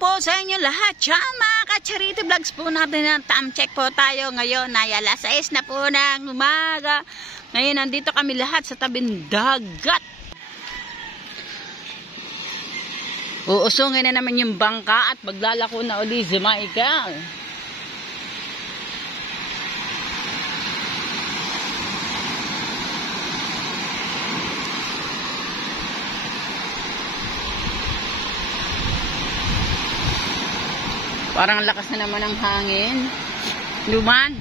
po sa inyo lahat dyan mga ka-Charity Vlogs po natin. Time check po tayo ngayon ay alas 6 na po ng umaga. Ngayon nandito kami lahat sa tabing dagat. Uusungin na naman yung bangka at maglalako na uli si Michael. Parang lakas na naman ang hangin. Luman.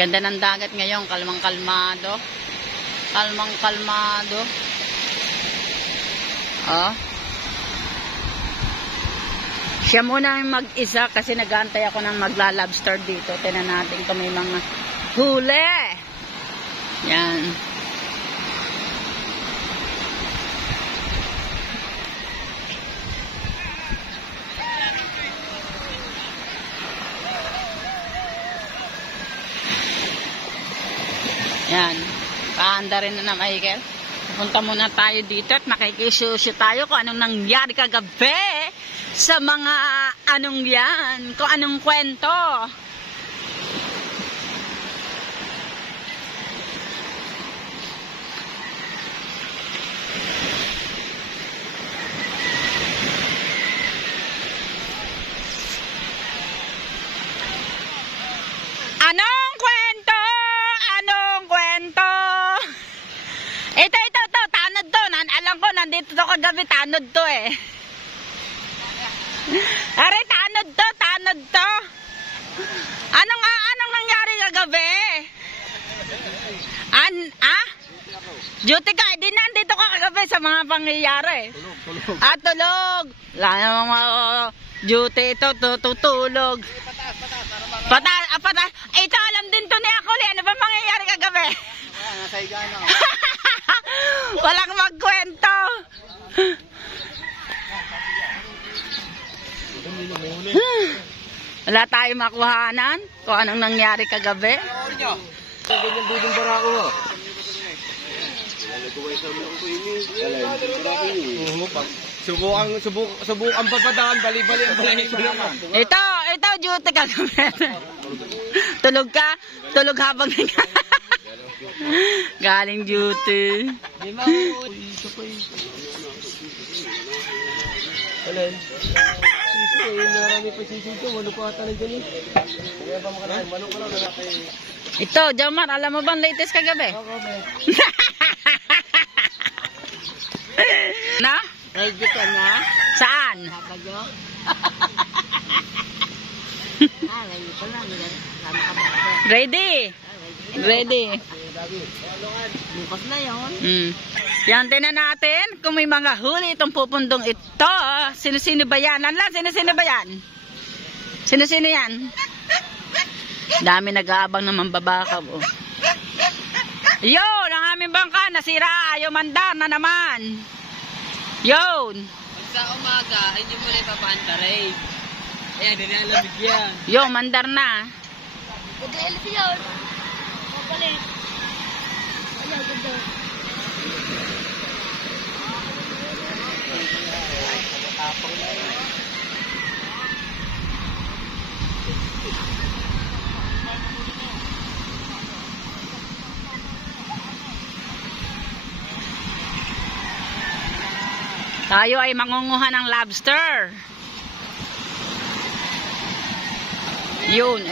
Ganda ng dagat ngayon. Kalmang-kalmado. Kalmang-kalmado. Oh. Siya muna mag-isa kasi nag-aantay ako ng magla-lobster dito. Tingnan natin kung may mga huli. Yan. Yan. Paanda rin na Michael. Pupunta muna tayo dito at makikisuso tayo kung anong nangyari kagabi sa mga anong yan. Kung anong kwento. Anong kwento? Anong kwento? Ito, tanod to. Alam ko, nandito to kagabi, tanod to eh. Aray, tanod to. Anong nangyari kagabi? Duty ka, di nandito ka kagabi sa mga pangyayari. Tulog. Tulog. Wala namang duty ito, tutulog. Patas. Ito, alam din to ni Akuli. Ano ba mangyayari kagabi? Nasa higa na. Walang magkwento. Wala tayong makuhanan kung anong nangyari kagabi. Subukan papadaan, bali-bali ang bali naman. Ito, duty kagabi. Tulog ka? Tulog habang galing duty. Alin? Marami pa sisig ko, manok ko ata na dyan eh. Ito, Jamar, alam mo ba ang latest kagabi? Na? Ready ka na? Saan? Sabayo? Ready pa lang. Ready. Bukas na yun. Yan, tinan natin kung may mga huli itong pupundong ito. Sino-sino ba yan? Sino-sino ba yan? Sino-sino yan? Dami nag-aabang naman babakaw. Oh. Yun, ang aming bangka nasira. Ayaw mandar na naman. Yun. Pag sa umaga, hindi mo na ipapantaray. Ayan, nilalamig yan. Yun, mandar na. Pag-elf yun. Mapalit. Ayan, ganda. Tayo ay mangunguha ng lobster. Ayun.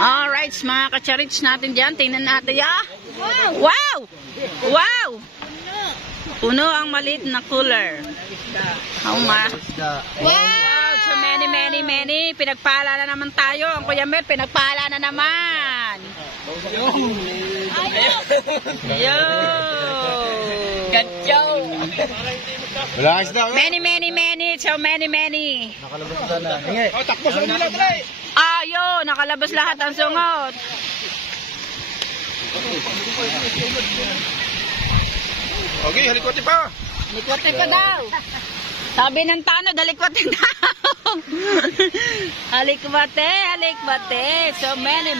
Alright, mga ka-charits natin dyan. Tingnan natin ya. Wow! Puno ang maliit na cooler. Wow! So many. Pinagpala na naman tayo. Ang Kuya Mer, pinagpala na naman. Yo! Many. So many. Nakalabas na. Takbo sa nila, pre. Ayun, nakalabas lahat ang sungot. Okay, halikote pa. Halikwate pa daw. Sabi ng tanod, halikwate daw. Halikwate, halikwate. So many.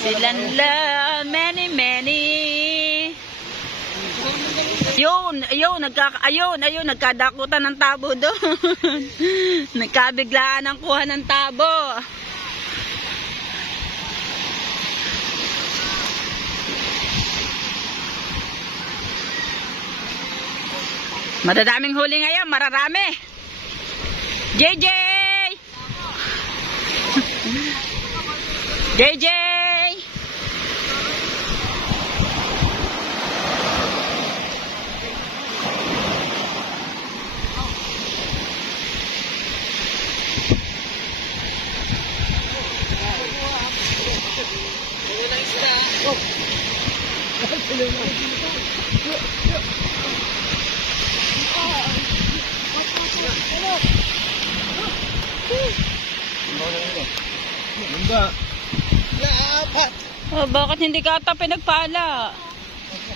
Silang love, many. Ayun, nagkadakutan ng tabo doon. Nagkabiglaan ang kuha ng tabo. Madadaming huli ngayon, mararami. JJ! JJ! Oh, bakit hindi ka ata pinagpala?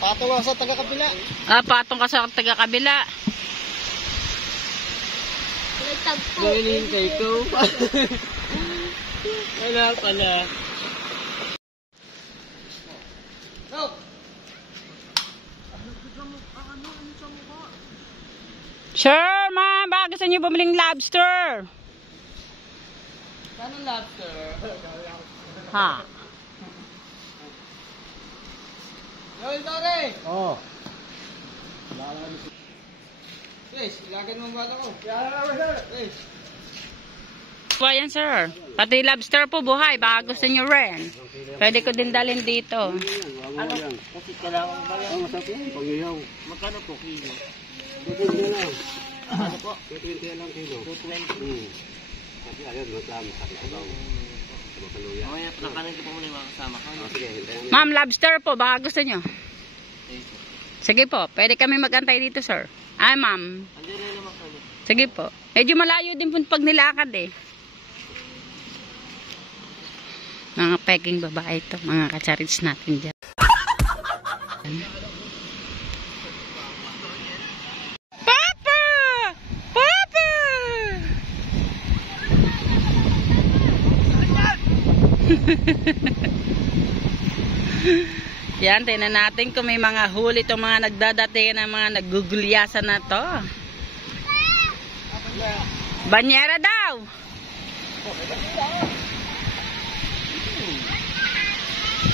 Patawa sa taga-kabila. Patong ka sa taga-kabila. Gawin kay ko. Wala pala. Sure, ma'am. Baka gusto niyo bumiling lobster. Anong lobster? Ha? Gawin tore! Oo. Guys, ilagay mo ang bata ko. Guys. Ayan, sir. Pati lobster po buhay. Baka gusto niyo rin. Pwede ko din dalhin dito. Ano? Kasi kailangan ba yan? Masarap yan, pag-ihaw. Magkano po kilo? 220 lang. Ano po? 220 lang kilo. 220. Kasi ayun, masakit sa daw. Mamaya, nakanin ko po muna yung mga kasama ko. Sige, hintayin. Ma'am, lobster po. Baka gusto niyo. Sige po. Pwede kami magantay dito, sir. Ay, ma'am. Andiyan rin naman kami. Sige po. Medyo malayo din po pag nilakad eh. Mga peking babae ito. Mga kacharits natin dyan. Papa! Papa! Yan, tingnan natin kung may mga huli itong mga nagdadating ng mga nagugulyasan na to. Banyera daw!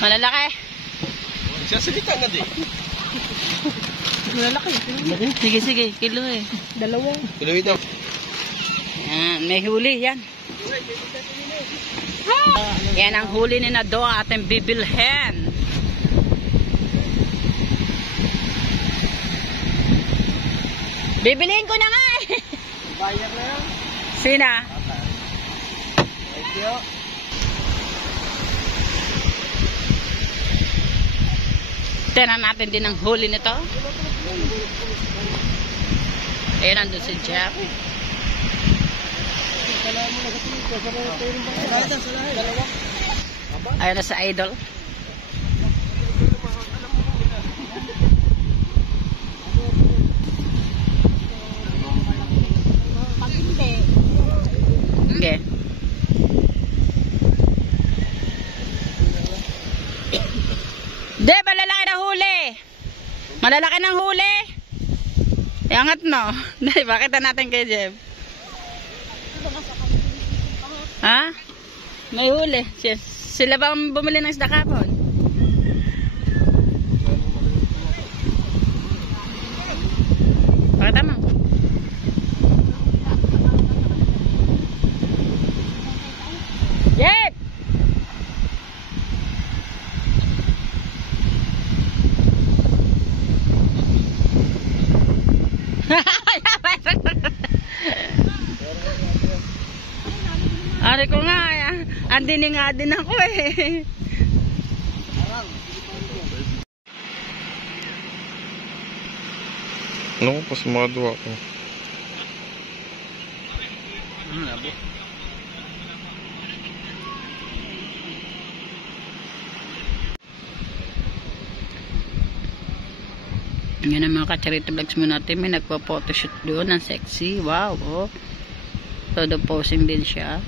Malalaki. Sasalita na din. Malalaki. Sige, kilo eh. Dalawa. Kilo ito. Yan, may huli yan. Yan ang huli ni Nado, ating bibilhen. Bibiliin ko na nga eh. Bayar na yan. Sina? Thank you. Tignan natin din ang huli nito. Ayan, nandun si Jeff. Ayan na sa idol. Okay. De, malalaki na huli. Malalaki ng huli. Iangat no. Dahil, bakit natin kay Jeff? Ha? May huli. Sila ba ang bumili ng isda kapon? Pakita mo. Jeff! Ari ko nga, andini nga din ako eh. No, pasmado ako. Labo. Yan ang mga ka-charity vlogs mo natin. May nagpa-photoshoot doon ng sexy. Wow, oh. Todo posing din siya.